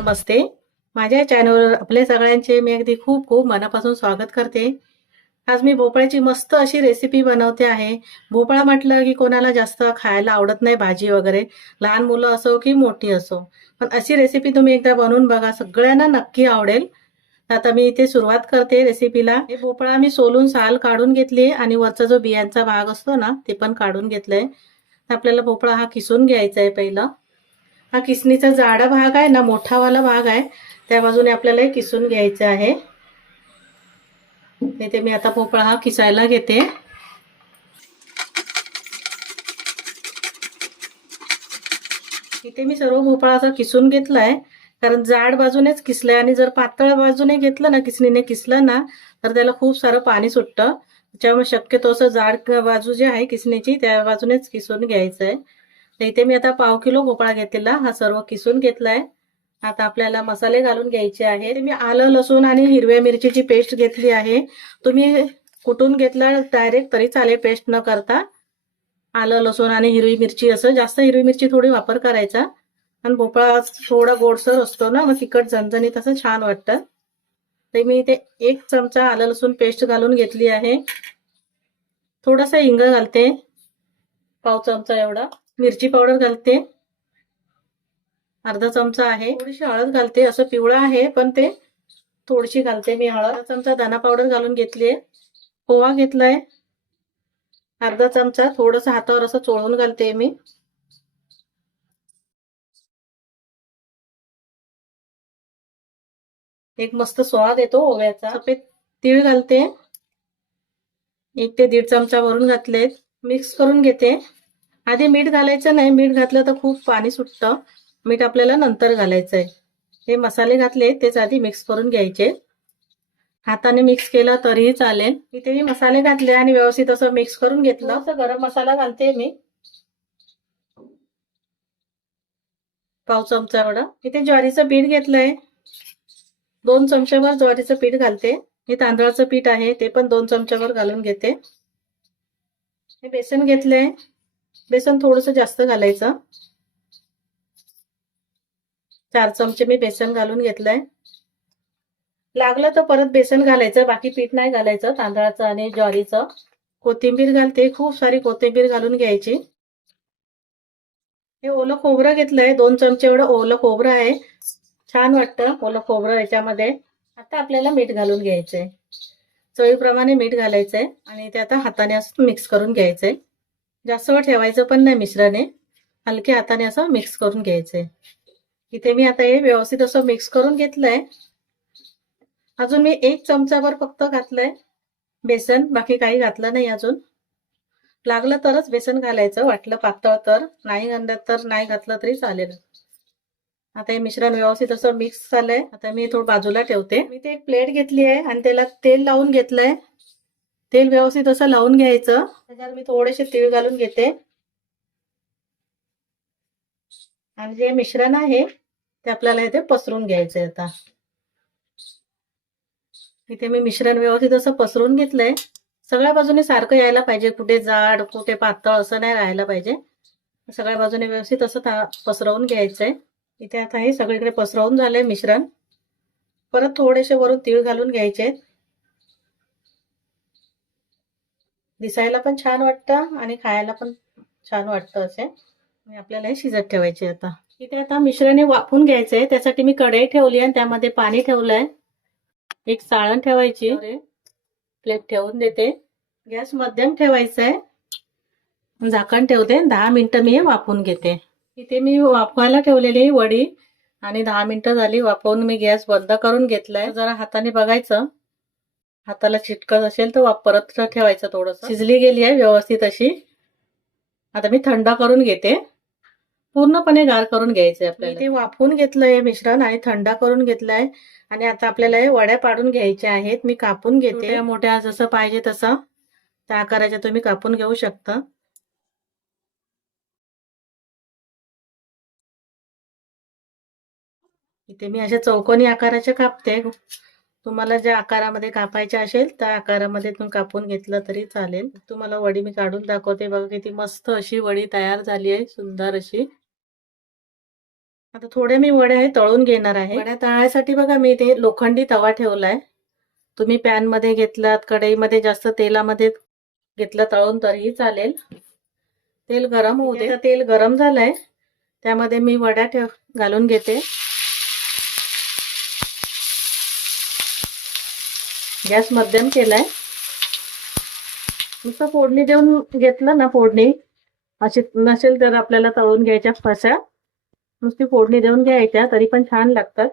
नमस्ते माझ्या चॅनलवर आपले सगळ्यांचे मी अगदी खूप खूप मनापासून स्वागत करते. आज मी भोपळ्याची मस्त अशी रेसिपी बनवते आहे. भोपळा म्हटलं की कोणाला जास्त खायला आवडत नाही भाजी वगैरे लहान मुलं असो की मोठी असो. पण अशी रेसिपी तुम्ही एकदा बनवून बघा सगळ्यांना नक्की आवडेल. आता मी इथे सुरुवात करते रेसिपीला हे भोपळा मी सोलून साल काढून घेतली आणि वरचा जो बियांचा भाग असतो ना ते पण काढून घेतलाय. आपल्याला भोपळा हा किसून घ्यायचा आहे पहिला. हा किसणीचा जाडा भाग आहे ना मोठावाला भाग आहे त्या बाजूने आपल्याला हे किसून घ्यायचं आहे. इथे मी आता भोपळा हा किसायला घेते. इथे मी सर्व भोपळा असा किसून घेतलाय कारण जाड बाजूनेच किसलाय आणि जर पातळ बाजूने घेतलं ना किसणीने किसलं ना तर त्याला खूप सारं पाणी सुटतं. त्याच्यामुळे शक्यतो असं जाड बाजू जी आहे किसणीची त्या बाजूनेच किसून घ्यायचं आहे तर इथे मी आता पाव किलो भोपळा घेतलेला. हा सर्व किसून घेतलाय. आता आपल्याला मसाले घालून घ्यायचे आहे. मी आलं लसूण आणि हिरव्या मिरचीची पेस्ट घेतली आहे. तुम्ही कुठून घेतला डायरेक्ट तरी चालेल पेस्ट न करता. आलं लसूण आणि हिरवी मिरची असं. जास्त हिरवी मिरची थोडी वापर करायचा. आणि भोपळा थोडा गोडसर असतो ना मग तिखट झणझणीत असं छान वाटतं. तर मी इथे एक चमचा आलं लसूण पेस्ट घालून घेतली आहे. थोडासा हिंग घालते. पाव चमचा एवढा. मिरची पावडर घालते. अर्धा चमचा आहे. थोडीशी हळद घालते. असं पिवळा आहे पण ते थोडीशी घालते मी हळद. अर्धा चमचा दाना पावडर घालून घेतली पोहा घेतलाय. अर्धा चमचा थोडस हातावर असं चोळून घालते मी. एक मस्त स्वाद येतो ओव्याचा. सफेद तीळ घालते. एक ते दीड चमचा भरून घातलेत. मिक्स करून घेते. आधी मीठ घालायचं नाही मीठ घातलं तर खूप पाणी सुटतं. मीठ आपल्याला नंतर घालायचं आहे हे मसाले घातले तेच आधी मिक्स करून घ्यायचे. हाताने मिक्स केलं तरीही चालेल. इथे मी मसाले घातले आणि व्यवस्थित असं मिक्स करून घेतलं. असं गरम मसाला घालते मी. पाव चमचा एवढा. इथे ज्वारीचं पीठ घेतलंय. दोन चमच्यावर ज्वारीचं पीठ घालते. हे तांदळाचं पीठ आहे ते पण दोन चमच्यावर घालून घेते. हे बेसन घेतलंय. बेसन थोडस जास्त घालायचं. चार चमचे मी बेसन घालून घेतलंय. लागलं तर परत बेसन घालायचं बाकी पीठ नाही घालायचं तांदळाचं आणि ज्वारीचं. कोथिंबीर घालते खूप सारी कोथिंबीर घालून घ्यायची. हे ओलं खोबरं घेतलंय दोन चमचे एवढं ओलं खोबरं आहे. छान वाटतं ओलं खोबरं याच्यामध्ये. आता आपल्याला मीठ घालून घ्यायचंय. चवीप्रमाणे मीठ घालायचंय आणि ते आता हाताने असं मिक्स करून घ्यायचंय. जास्त वेळ ठेवायचं पण नाही मिश्रणे हलक्या हाताने असं मिक्स करून घ्यायचंय. इथे मी आता हे व्यवस्थित असं मिक्स करून घेतलंय. अजून मी एक चमचाभर फक्त घातलंय बेसन. बाकी काही घातलं नाही अजून. लागलं तरच बेसन घालायचं. वाटलं पातळ तर. नाही घातलं तर नाही घातलं तरी चालेल. आता हे मिश्रण व्यवस्थित असं मिक्स झालंय. आता मी थोडं बाजूला ठेवते. मी ते एक प्लेट घेतली आहे आणि त्याला तेल लावून घेतलंय. तेल व्यवस्थित असं लावून घ्यायचं. त्याच्यावर मी थोडेसे तीळ घालून घेते. आणि जे मिश्रण आहे ते आपल्याला इथे पसरून घ्यायचंय आता. इथे मी मिश्रण व्यवस्थित असं पसरून घेतलंय. सगळ्या बाजूने सारखं यायला पाहिजे. कुठे जाड कुठे पातळ असं नाही राहायला पाहिजे. सगळ्या बाजूने व्यवस्थित असं पसरवून घ्यायचंय. इथे आता हे सगळीकडे पसरवून झालंय मिश्रण. परत थोडेसे वरून तीळ घालून घ्यायचे. दिसायला पण छान वाटतं आणि खायला पण छान वाटतं असे. आणि आपल्याला हे शिजत ठेवायचे आता. इथे आता मिश्रणे वाफून घ्यायचंय त्यासाठी मी कढई ठेवली आणि त्यामध्ये पाणी ठेवलंय एक साळण ठेवायची. प्लेट ठेवून देते. गॅस मध्यम ठेवायचा आहे. झाकण ठेवते. दहा मिनिटं मी वाफवून घेते. इथे मी वाफवायला ठेवलेली वडी आणि दहा मिनिटं झाली वाफवून मी गॅस बंद करून घेतलाय. जरा हाताने बघायचं. हाताला चिटकत असेल तर परत ठेवायचं थोडस. शिजली गेली आहे व्यवस्थित अशी. आता मी थंड करून घेते. पूर्णपणे गार करून घ्यायचंय आपल्याला. ते वाफवून घेतलंय मिश्रण आणि थंड करून घेतलंय. आणि आता आपल्याला हे वड्या पाडून घ्यायच्या आहेत. मी कापून घेते. मोठ्या जसं पाहिजे तसं. त्या आकाराच्या तुम्ही कापून घेऊ शकता. इथे मी अशा चौकोनी आकाराच्या कापते. तुम्हाला ज्या आकारामध्ये कापायचे असेल त्या आकारामध्ये तुम्ही कापून घेतलं तरी चालेल. तुम्हाला वडी मी काढून दाखवते. बघा किती मस्त अशी वडी तयार झाली आहे. सुंदर अशी. आता थोडे मी वड्या हे तळून घेणार आहे. वड्या तळायसाठी बघा मी ते लोखंडी तवा ठेवलाय. तुम्ही पॅनमध्ये घेतलात कढईमध्ये जास्त तेलामध्ये घेतलं तळून तरीही चालेल. तेल गरम होऊ दे. तेल गरम झालंय. त्यामध्ये मी वड्या ठेव घालून घेते. गॅस मध्यम केलाय. नुसतं फोडणी देऊन घेतलं ना फोडणी? अशी नसेल तर आपल्याला तळून घ्यायच्या फसा. नुसती फोडणी देऊन घ्यायच्या तरी पण छान लागतात.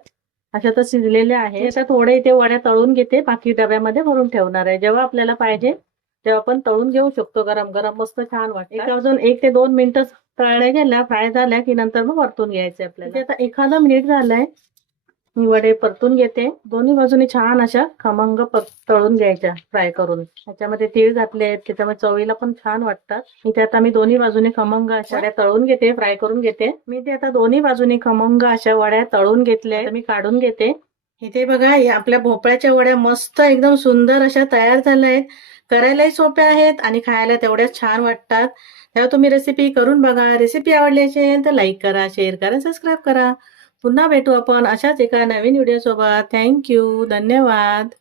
अशा तर शिजलेल्या आहे आता थोडे इथे वड्या तळून घेते बाकी डब्यामध्ये भरून ठेवणार आहे. जेव्हा आपल्याला पाहिजे तेव्हा आपण तळून घेऊ शकतो. गरम गरम मस्त छान वाटतं अजून एक ते दोन मिनिटं तळल्या गेल्या फ्राय झाल्या की नंतर मग परतून घ्यायचे आपल्याला. इथे आता एखादा मिनिट झालाय मी वडे परतून घेते. दोन्ही बाजूने छान अशा खमंग तळून घ्यायच्या फ्राय करून. त्याच्यामध्ये तीळ घातले आहेत. त्याच्यामुळे चवीला पण छान वाटतात. मी ते आता मी दोन्ही बाजूने खमंग अशा वड्या तळून घेते फ्राय करून घेते. मी ते आता दोन्ही बाजूने खमंग अशा वड्या तळून घेतल्या आहेत. मी काढून घेते. इथे बघा आपल्या भोपळ्याच्या वड्या मस्त एकदम सुंदर अशा तयार झाल्या आहेत. करायलाही सोप्या आहेत आणि खायला तेवढ्याच छान वाटतात. तेव्हा तुम्ही रेसिपी करून बघा. रेसिपी आवडली असेल तर लाईक करा शेअर करा सबस्क्राईब करा. पुन्हा भेटू आपण अशाच एका नवीन व्हिडिओसोबत थँक्यू धन्यवाद.